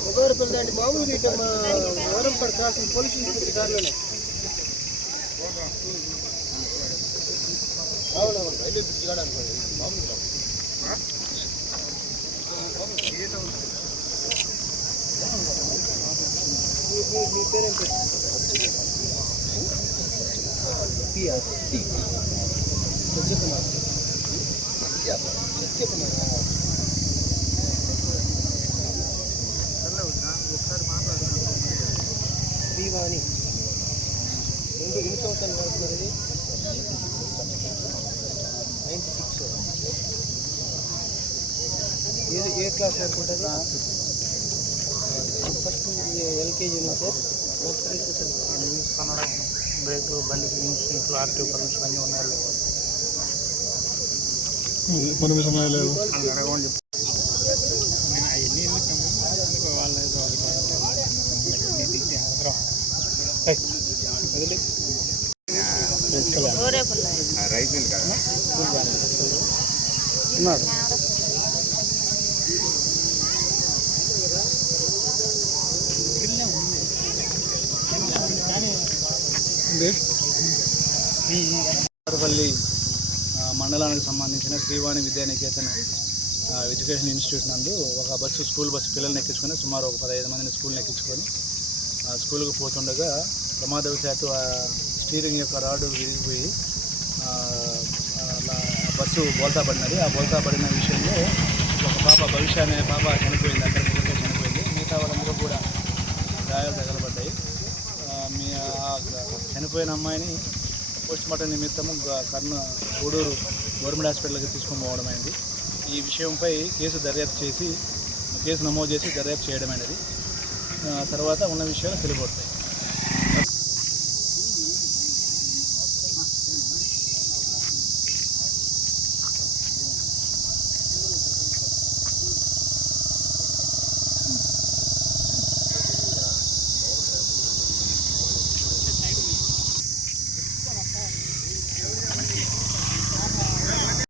ఉపయోగపడుతుంది మామూలుగా ఇక మా వరం పడకాల్సిన పోలీసు ఇన్స్పెక్టర్ అవునవును రైల్వే బ్రిడ్జ్ కాడ అనుకోండి మామూలుగా మీ- పేరేం సత్యకుమార్ శ్రీవాణి. రెండు ఎన్ని సంవత్సరాలు పడుతున్నారు ఇది? Ninety six. ఏ ఏ క్లాస్ వరకు ఉంటుంది ఫస్ట్ ఎల్కేజీ నుంచి. నర్సరీ కన్నడ బ్రేక్లు బండికి ఇన్సూరెన్స్లు ఆర్టీ పర్మిషన్ అన్నీ ఉన్నాయి లేవు పర్మిషన్ లేదు అని అడగమని చెప్పి నేను అవన్నీ ఎందుకు వాళ్ళ ఏదో ఉన్నాడు పల్లి మండలానికి సంబంధించిన శ్రీవాణి విద్యానికేతన్ ఎడ్యుకేషన్ ఇన్స్టిట్యూట్ నందు ఒక బస్సు స్కూల్ బస్సు పిల్లల్ని ఎక్కించుకొని సుమారు ఒక పదహైదు మందిని స్కూల్ని ఎక్కించుకొని ఆ, స్కూల్కి పోతుండగా ప్రమాదవశాత్తు ఆ స్టీరింగ్ యొక్క రాడ్ విరిగిపోయి బస్సు బోల్తా పడినది. ఆ బోల్తా పడిన విషయంలో ఒక పాప భవిష్య అనే పాప చనిపోయింది అక్కడ దగ్గరలో చనిపోయింది. మిగతా వాళ్ళందరూ కూడా గాయాలు తగలబడ్డాయి. మీ చనిపోయిన అమ్మాయిని పోస్టుమార్టం నిమిత్తం నిమిత్తము కర్ణ గూడూరు గవర్నమెంట్ హాస్పిటల్కి తీసుకొని పోవడం అయింది. ఈ విషయంపై కేసు దర్యాప్తు చేసి కేసు నమోదు చేసి దర్యాప్తు చేయడం అనేది తర్వాత ఉన్న విషయాలు తెలియబడతాయి